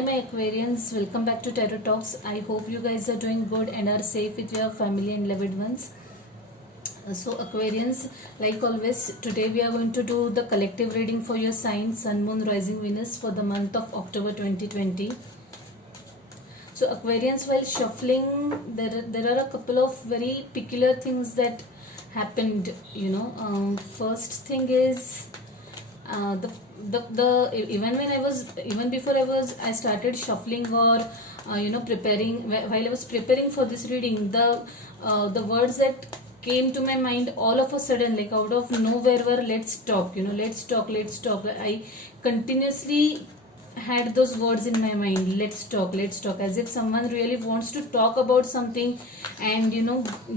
Hi my Aquarians, welcome back to Tarot Talks. I hope you guys are doing good and are safe with your family and loved ones. So Aquarians, like always, today we are going to do the collective reading for your sign, Sun, Moon, Rising, Venus for the month of October 2020. So Aquarians, while shuffling, there are a couple of very peculiar things that happened. First thing is the even before I started shuffling or preparing, while I was preparing for this reading, the words that came to my mind all of a sudden, like out of nowhere, were let's talk. Let's talk. I continuously had those words in my mind, let's talk, as if someone really wants to talk about something and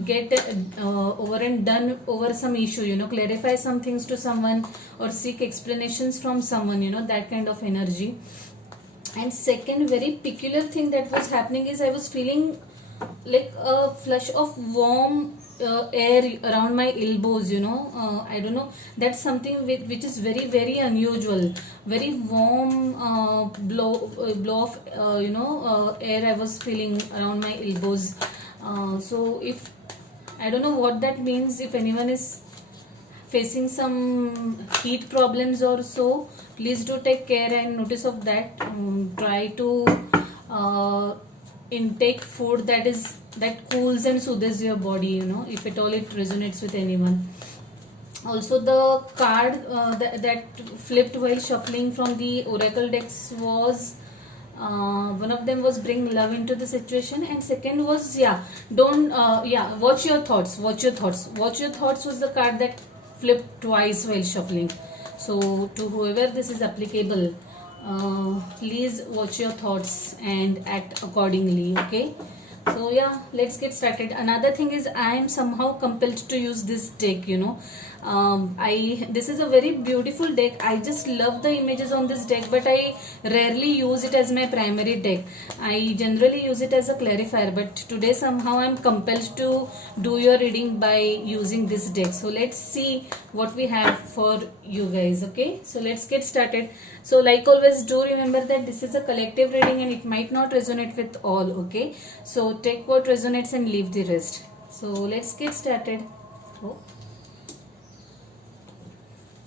get over and done over some issue, clarify some things to someone or seek explanations from someone, that kind of energy. And second very peculiar thing that was happening is I was feeling like a flush of warm air around my elbows. I don't know, that's something which is very very unusual. Very warm blow of air I was feeling around my elbows. So if I don't know what that means, if anyone is facing some heat problems or so, please do take care and notice of that. Try to intake food that cools and soothes your body, if at all it resonates with anyone. Also, the card that flipped while shuffling from the oracle decks was one of them was bring love into the situation, and second was watch your thoughts was the card that flipped twice while shuffling. So to whoever this is applicable, please watch your thoughts and act accordingly. Okay, so yeah, let's get started. Another thing is I am somehow compelled to use this deck. This is a very beautiful deck. I just love the images on this deck, but I rarely use it as my primary deck. I generally use it as a clarifier, but today somehow I'm compelled to do your reading by using this deck. So let's see what we have for you guys. Okay, so let's get started. So like always, do remember that this is a collective reading and it might not resonate with all. Okay, so take what resonates and leave the rest. So let's get started. Oh.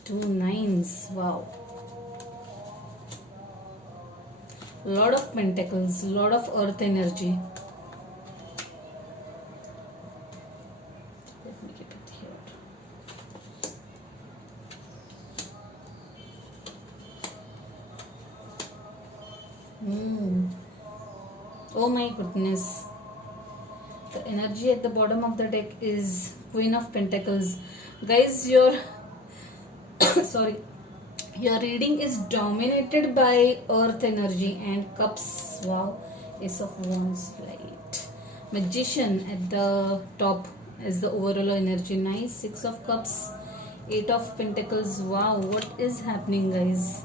2 nines, wow. Lot of pentacles, lot of earth energy. Let me keep it here. Oh my goodness. The energy at the bottom of the deck is Queen of Pentacles. Guys, your reading is dominated by earth energy and cups. Wow. Ace of Wands, light. Magician at the top as the overall energy. Nice. 6 of Cups, 8 of Pentacles. Wow, what is happening, guys?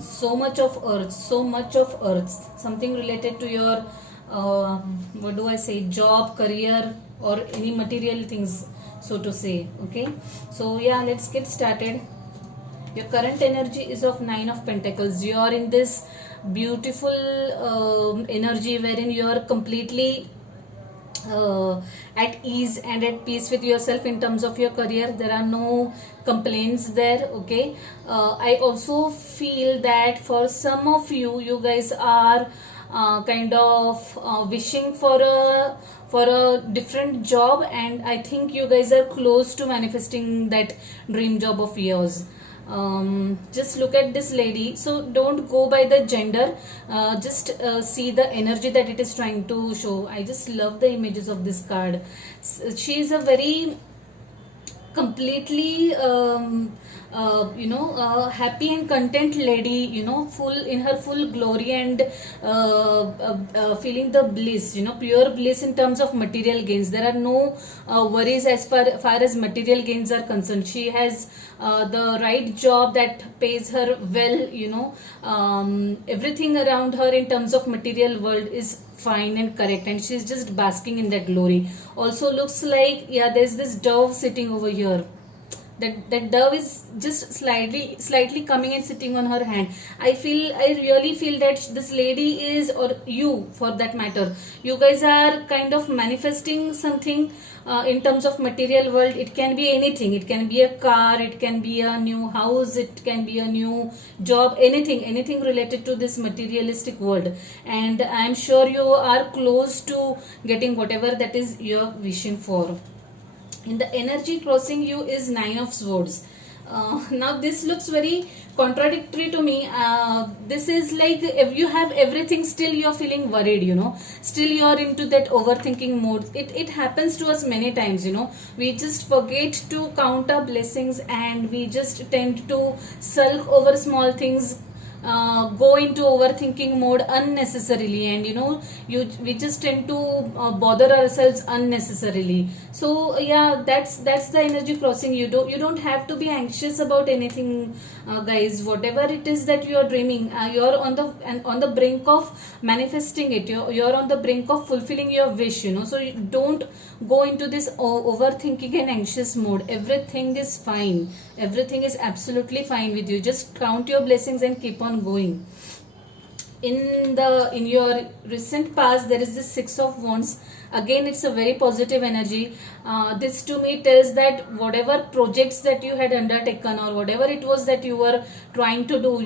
So much of earth, something related to your job, career, or any material things, so to say. Okay, so yeah, let's get started. Your current energy is of 9 of Pentacles. You are in this beautiful energy wherein you are completely at ease and at peace with yourself in terms of your career. There are no complaints there. Okay, I also feel that for some of you guys are wishing for a different job, and I think you guys are close to manifesting that dream job of yours. Just look at this lady. So don't go by the gender, just see the energy that it is trying to show. I just love the images of this card. She is a very completely happy and content lady, full in her full glory and feeling the bliss, pure bliss in terms of material gains. There are no worries as far as material gains are concerned. She has the right job that pays her well. Everything around her in terms of material world is fine and correct, and she's just basking in that glory. Also looks like, yeah, there's this dove sitting over here. that dove is just slightly coming and sitting on her hand. I really feel that this lady is, or you for that matter, you guys are kind of manifesting something in terms of material world. It can be anything. It can be a car, it can be a new house, it can be a new job, anything related to this materialistic world. And I am sure you are close to getting whatever that is you're wishing for. In the energy crossing you is Nine of Swords. Now this looks very contradictory to me. This is like if you have everything, still you're feeling worried, still you're into that overthinking mode. It happens to us many times. We just forget to count our blessings, and we just tend to sulk over small things, go into overthinking mode unnecessarily, and we just tend to bother ourselves unnecessarily. So yeah, that's the energy crossing. You don't have to be anxious about anything, guys. Whatever it is that you are dreaming, you're on the brink of manifesting it. You're on the brink of fulfilling your wish. So you don't go into this overthinking and anxious mode. Everything is fine. Everything is absolutely fine with you. Just count your blessings and keep on going. In your recent past, there is this Six of Wands. Again, it's a very positive energy. This to me tells that whatever projects that you had undertaken, or whatever it was that you were trying to do,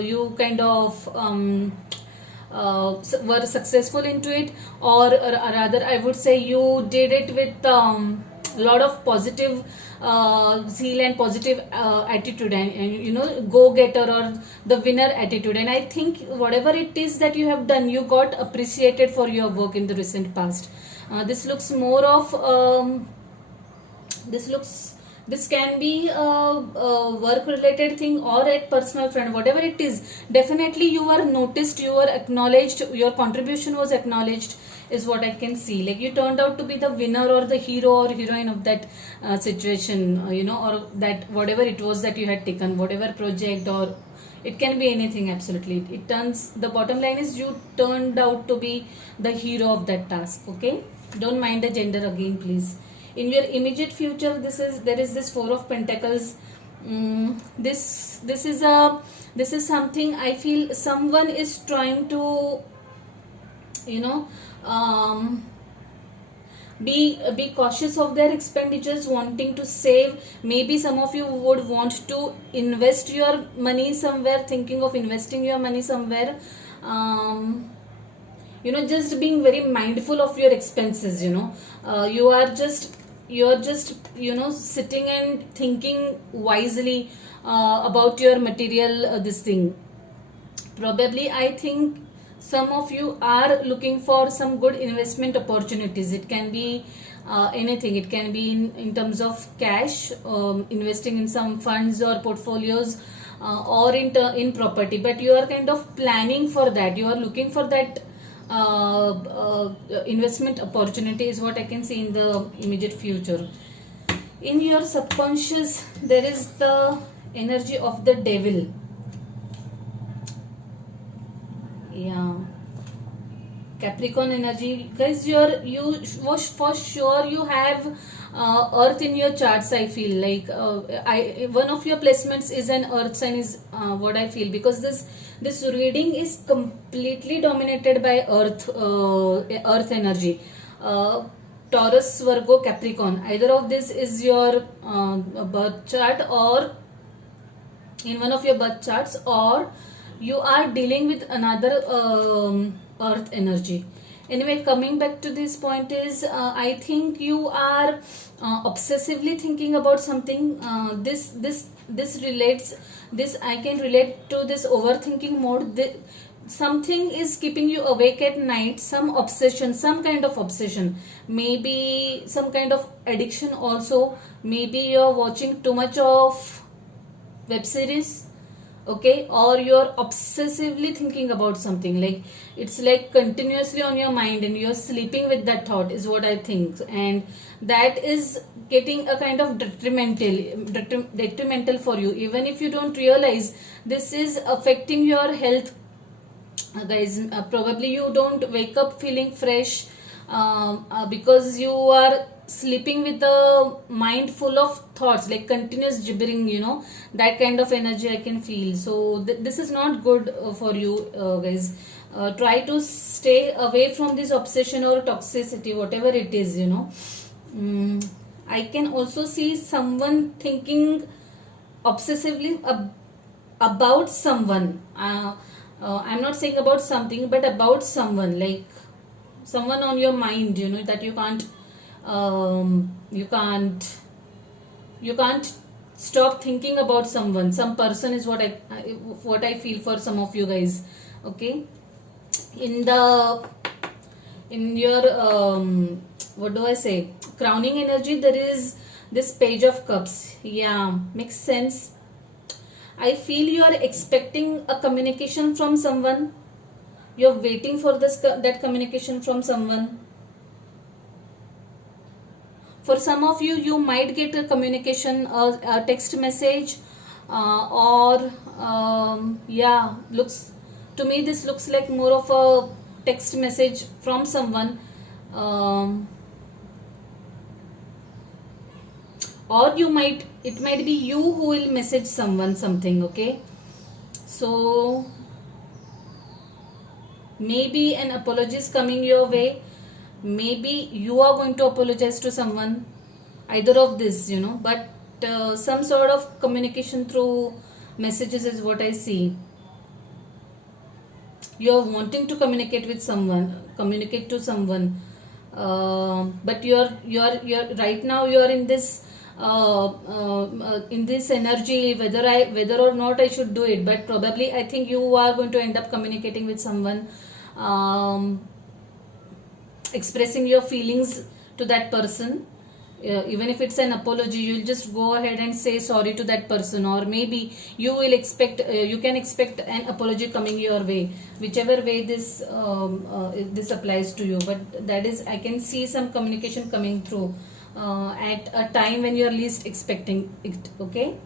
you kind of were successful into it, or rather I would say you did it with lot of positive zeal and positive attitude, and go-getter or the winner attitude. And I think whatever it is that you have done, you got appreciated for your work in the recent past. This looks more of this can be a work related thing or a personal friend. Whatever it is, definitely you were noticed, you were acknowledged, your contribution was acknowledged, is what I can see. Like you turned out to be the winner or the hero or heroine of that situation, or that whatever it was that you had taken, whatever project, or it can be anything. Absolutely, the bottom line is you turned out to be the hero of that task. Okay, don't mind the gender again, please. In your immediate future, there is this Four of Pentacles. This is something I feel someone is trying to be cautious of their expenditures, wanting to save. Maybe some of you would want to invest your money somewhere, thinking of investing your money somewhere. Just being very mindful of your expenses. You're just sitting and thinking wisely about your material this thing. Probably I think some of you are looking for some good investment opportunities. It can be anything. It can be in terms of cash, investing in some funds or portfolios, or in property. But you are kind of planning for that. You are looking for that investment opportunity, is what I can see in the immediate future. In your subconscious, there is the energy of the devil. Yeah, Capricorn energy, guys. For sure you have Earth in your charts. I feel like one of your placements is an Earth sign, is what I feel, because this reading is completely dominated by Earth energy. Taurus, Virgo, Capricorn. Either of this is your birth chart, or in one of your birth charts, or you are dealing with another Earth energy. Anyway, coming back to this point is I think you are obsessively thinking about something. This relates. This I can relate to this overthinking mode. Something is keeping you awake at night. Some obsession, some kind of obsession. Maybe some kind of addiction also. Maybe you're watching too much of web series. Okay, or you're obsessively thinking about something, like it's like continuously on your mind and you're sleeping with that thought, is what I think. And that is getting a kind of detrimental for you, even if you don't realize. This is affecting your health, guys. Probably you don't wake up feeling fresh because you are sleeping with a mind full of thoughts, like continuous gibbering, that kind of energy I can feel. So this is not good for you, guys. Try to stay away from this obsession or toxicity, whatever it is. I can also see someone thinking obsessively about someone. I'm not saying about something, but about someone, like someone on your mind, that you can't stop thinking about someone. Some person is what I feel for some of you guys. Okay, in your what do I say, crowning energy, there is this Page of Cups. Yeah, makes sense. I feel you are expecting a communication from someone. You're waiting for that communication from someone. For some of you, you might get a communication, a text message, or yeah, looks to me, this looks like more of a text message from someone. Or it might be you who will message someone something. Okay, so maybe an apology is coming your way. Maybe you are going to apologize to someone, either of this, but some sort of communication through messages is what I see. You are wanting to communicate to someone, but you're right now you're in this energy, whether or not I should do it, but probably I think you are going to end up communicating with someone, expressing your feelings to that person. Even if it's an apology, you'll just go ahead and say sorry to that person, or maybe you can expect an apology coming your way, whichever way this applies to you. But that is, I can see some communication coming through at a time when you're least expecting it. Okay,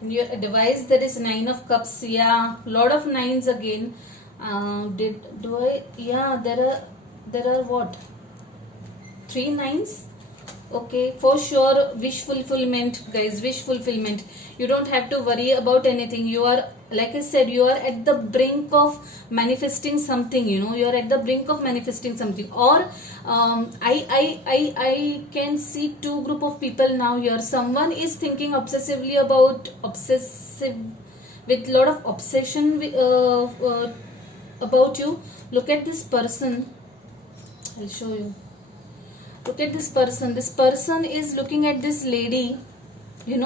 in your advice, there is 9 of Cups. Yeah, lot of nines again. Yeah, there are what, 3 nines. Okay, for sure, wish fulfillment, guys. Wish fulfillment. You don't have to worry about anything. You are, like I said, you are at the brink of manifesting something. You are at the brink of manifesting something. Or I can see 2 group of people now here. Someone is thinking obsessive with lot of obsession about you. Look at this person. I'll show you. Look at this person. This person is looking at this lady, in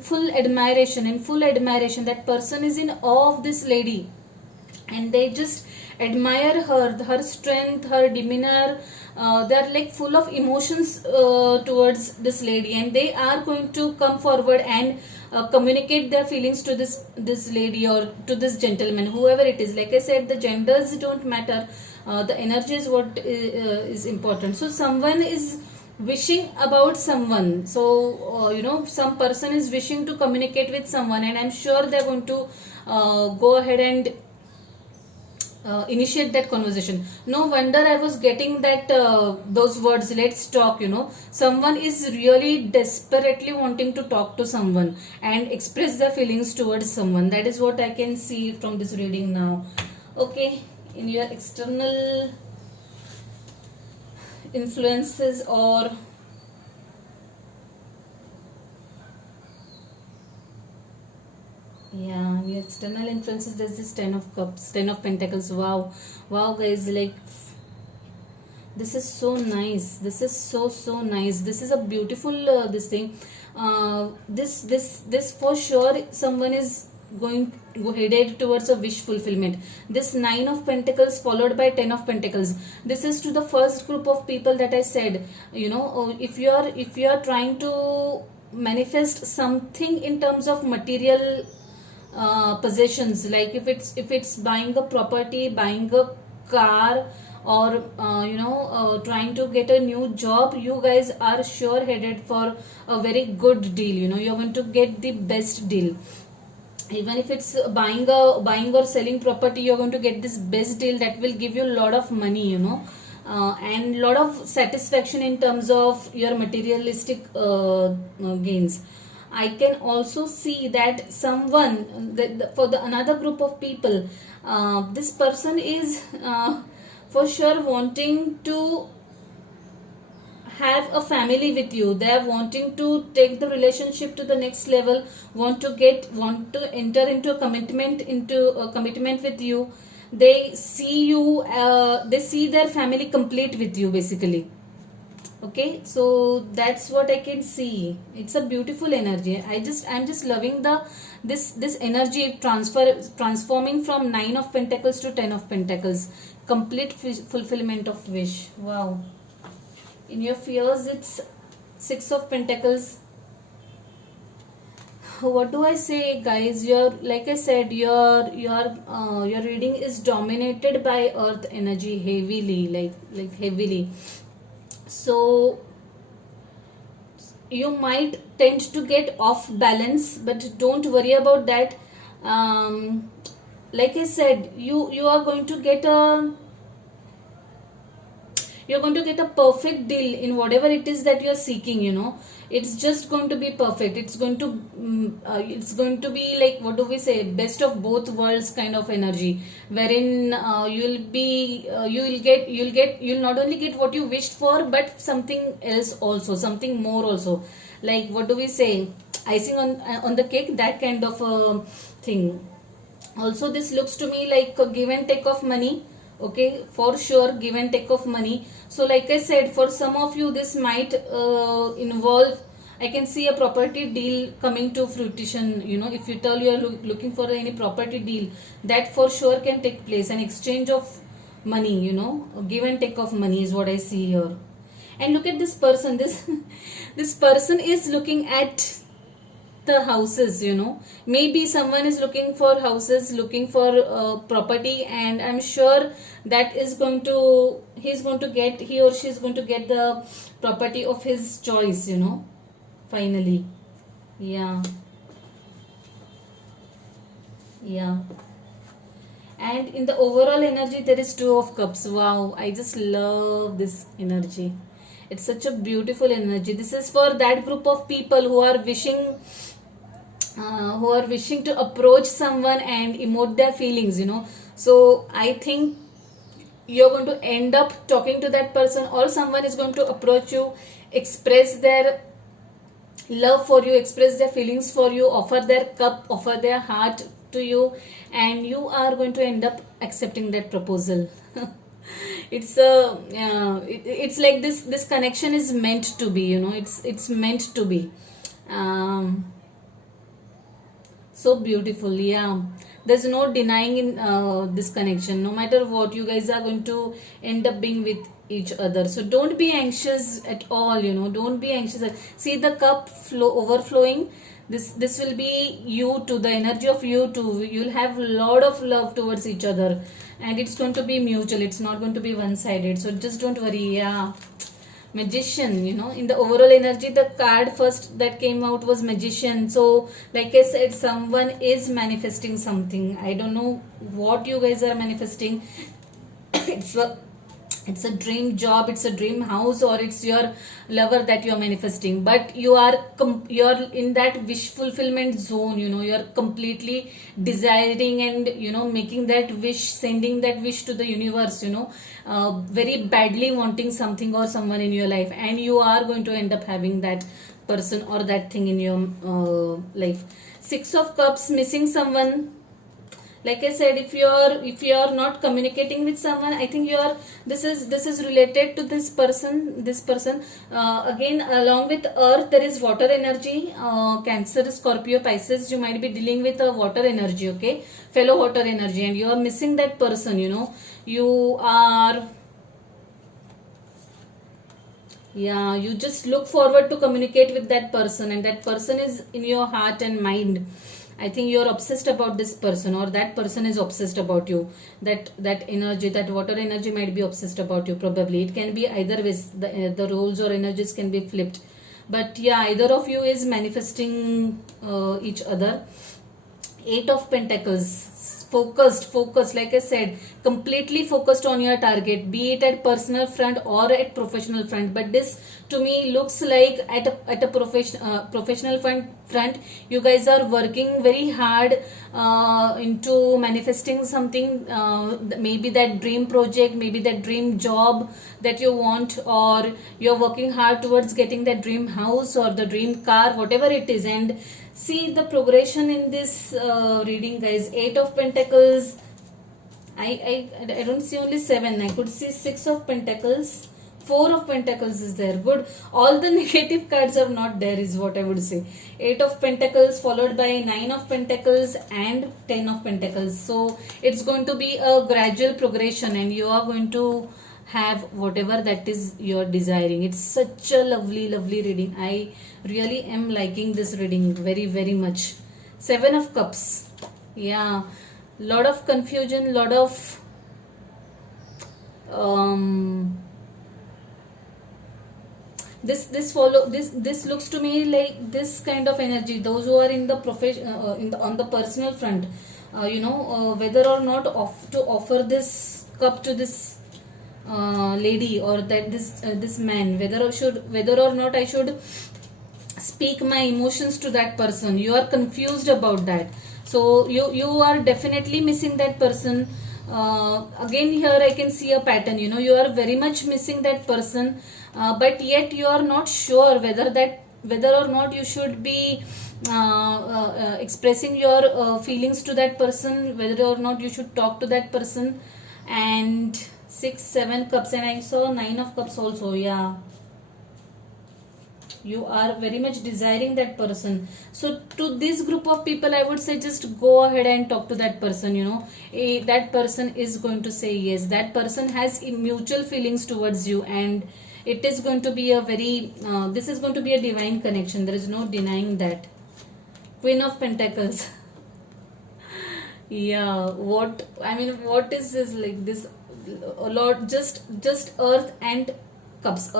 full admiration. That person is in awe of this lady, and they just admire her strength, her demeanor. They are like full of emotions towards this lady, and they are going to come forward and communicate their feelings to this lady or to this gentleman, whoever it is. Like I said, the genders don't matter. The energy is what is important. So someone is wishing about someone. So some person is wishing to communicate with someone, and I'm sure they're going to go ahead and initiate that conversation. No wonder I was getting that those words, let's talk. Someone is really desperately wanting to talk to someone and express their feelings towards someone. That is what I can see from this reading now. Okay, in your external influences, or yeah, your external influences, there's this 10 of Cups, 10 of Pentacles. Wow, guys, like, this is so nice. This is so nice. This is a beautiful this thing. This for sure, someone is headed towards a wish fulfillment. This 9 of Pentacles followed by 10 of Pentacles. This is to the first group of people that I said. If you are trying to manifest something in terms of material possessions, like if it's buying a property, buying a car, or trying to get a new job, you guys are sure headed for a very good deal. You're going to get the best deal. Even if it's buying or selling property, you're going to get this best deal that will give you a lot of money. and lot of satisfaction in terms of your materialistic gains. I can also see that someone for the another group of people, this person is for sure wanting to have a family with you. They are wanting to take the relationship to the next level, want to enter into a commitment with you. They see you, they see their family complete with you basically. Okay, so that's what I can see. It's a beautiful energy. I'm just loving this energy transforming from 9 of Pentacles to 10 of Pentacles. Complete fulfillment of wish. Wow. In your fears, it's 6 of Pentacles. What do I say, guys? Like I said, your reading is dominated by Earth energy heavily, like heavily. So you might tend to get off balance, but don't worry about that. Like I said, you are going to get a perfect deal in whatever it is that you're seeking. It's just going to be perfect. It's going to be like, what do we say, best of both worlds kind of energy, wherein you'll not only get what you wished for, but something else also, something more also, like, what do we say, icing on the cake, that kind of thing. Also, this looks to me like a give and take of money. Okay, for sure, give and take of money. So like I said, for some of you this might involve, I can see a property deal coming to fruition. If you tell you are looking for any property deal, that for sure can take place. An exchange of money, give and take of money is what I see here. And look at this person. This person is looking at the houses. Maybe someone is looking for houses, looking for property, and I'm sure that he or she is going to get the property of his choice, finally. Yeah. And in the overall energy, there is 2 of Cups. Wow, I just love this energy. It's such a beautiful energy. This is for that group of people who are wishing to approach someone and emote their feelings. So I think you're going to end up talking to that person, or someone is going to approach you, express their love for you, express their feelings for you, offer their cup, offer their heart to you, and you are going to end up accepting that proposal. It's like this connection is meant to be. It's meant to be. So beautiful. Yeah, there's no denying in this connection. No matter what, you guys are going to end up being with each other. So don't be anxious at all. Don't be anxious. See the cup overflowing. This will be you too, the energy of you too. You'll have a lot of love towards each other, and it's going to be mutual. It's not going to be one-sided. So just don't worry. Yeah. Magician, in the overall energy, the card first that came out was Magician. So like I said, someone is manifesting something. I don't know what you guys are manifesting. It's a dream job, it's a dream house, or it's your lover that you're manifesting, but you're in that wish fulfillment zone. You're completely desiring and making that wish, sending that wish to the universe, very badly wanting something or someone in your life, and you are going to end up having that person or that thing in your life. 6 of Cups, missing someone. Like I said, if you're not communicating with someone, I think this is related to this person. Again, along with Earth, there is water energy. Cancer, Scorpio, Pisces, you might be dealing with a water energy. Okay, fellow water energy, and you are missing that person. You are, yeah, you just look forward to communicate with that person, and that person is in your heart and mind. I think you're obsessed about this person, or that person is obsessed about you. That energy, that water energy might be obsessed about you. Probably it can be either ways. The roles or energies can be flipped, but yeah, either of you is manifesting each other. 8 of Pentacles, focused, like I said, completely focused on your target, be it at personal front or at professional front. But this to me looks like at a professional front, you guys are working very hard into manifesting something, maybe that dream project, maybe that dream job that you want, or you're working hard towards getting that dream house or the dream car, whatever it is. And see the progression in this reading, guys. 8 of Pentacles. I don't see only 7. I could see 6 of Pentacles. 4 of Pentacles is there. Good. All the negative cards are not there, is what I would say. 8 of Pentacles followed by 9 of Pentacles and 10 of Pentacles. So it's going to be a gradual progression, and you are going to have whatever that is you're desiring. It's such a lovely reading. I really am liking this reading very, very much. 7 of Cups. Yeah, lot of confusion, lot of this looks to me like this kind of energy. Those who are in the profession, on the personal front, whether or not to offer this cup to this lady, or that this man, whether or not I should speak my emotions to that person. You are confused about that. So you are definitely missing that person. Again, here I can see a pattern. You are very much missing that person, but yet you are not sure whether or not you should be expressing your feelings to that person, whether or not you should talk to that person. And 6 7 cups, and I saw 9 of Cups also. Yeah, you are very much desiring that person. So to this group of people, I would say just go ahead and talk to that person. That person is going to say yes. That person has mutual feelings towards you, and it is going to be a very this is going to be a divine connection. There is no denying that. Queen of Pentacles. Yeah, what is this? Like this a lot, just earth and cups.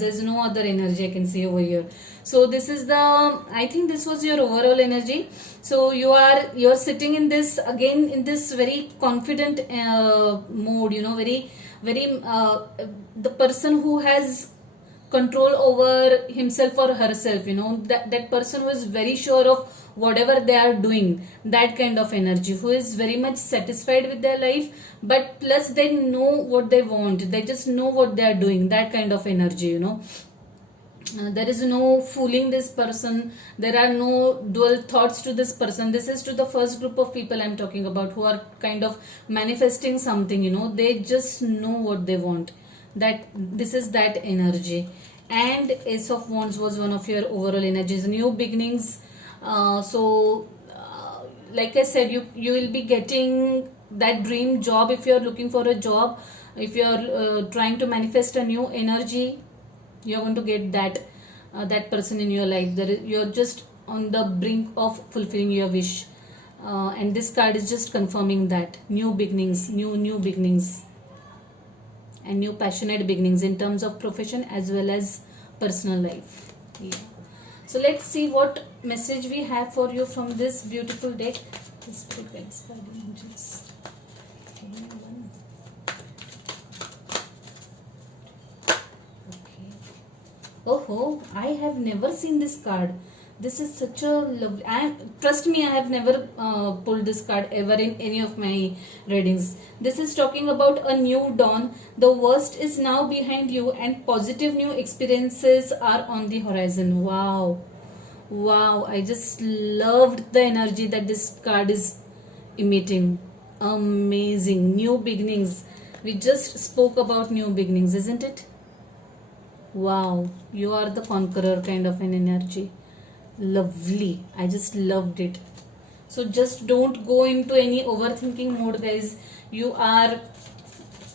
There's no other energy I can see over here. So this is I think this was your overall energy. So you're sitting in this, again, in this very confident mode, very the person who has control over himself or herself, that person who is very sure of whatever they are doing, that kind of energy, who is very much satisfied with their life, but plus they know what they want, they just know what they are doing, that kind of energy. There is no fooling this person, there are no dual thoughts to this person. This is to the first group of people I'm talking about, who are kind of manifesting something. They just know what they want. That this is that energy. And Ace of Wands was one of your overall energies. New beginnings. Like I said, you will be getting that dream job. If you're looking for a job, if you're trying to manifest a new energy, you're going to get that person in your life. You're just on the brink of fulfilling your wish, and this card is just confirming that. New beginnings, new beginnings, and new passionate beginnings in terms of profession as well as personal life. Yeah. So let's see what message we have for you from this beautiful deck. Oh, I have never seen this card. This is such a lovely. Trust me, I have never pulled this card ever in any of my readings. This is talking about a new dawn. The worst is now behind you, and positive new experiences are on the horizon. Wow! I just loved the energy that this card is emitting. Amazing. New beginnings. We just spoke about new beginnings, isn't it? Wow! You are the conqueror kind of an energy. Lovely. I just loved it. So just don't go into any overthinking mode, guys. You are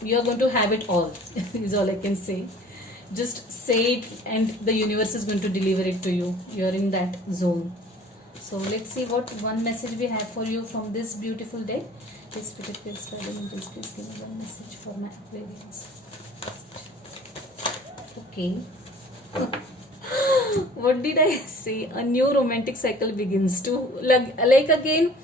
going to have it all. Is all I can say. Just say it, and the universe is going to deliver it to you. You are in that zone. So let's see what one message we have for you from this beautiful day. Please give me one message for my Aquarians. Okay. What did I say? A new romantic cycle begins to like again.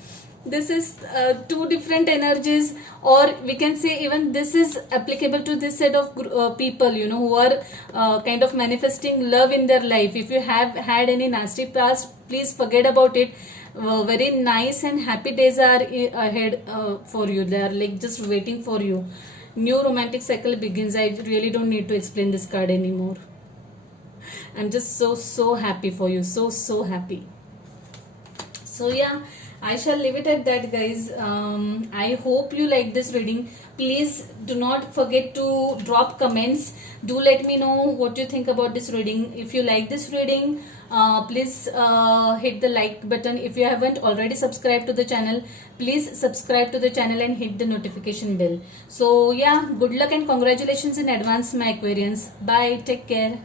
this is two different energies, or we can say even this is applicable to this set of people, who are kind of manifesting love in their life. If you have had any nasty past, please forget about it. Very nice and happy days are ahead for you. They are like just waiting for you. New romantic cycle begins. I really don't need to explain this card anymore. I'm just so happy for you, so happy. So yeah, I shall leave it at that, guys. I hope you like this reading. Please do not forget to drop comments. Do let me know what you think about this reading. If you like this reading, please hit the like button. If you haven't already subscribed to the channel, please subscribe to the channel and hit the notification bell. So yeah, good luck and congratulations in advance, my Aquarians. Bye, take care.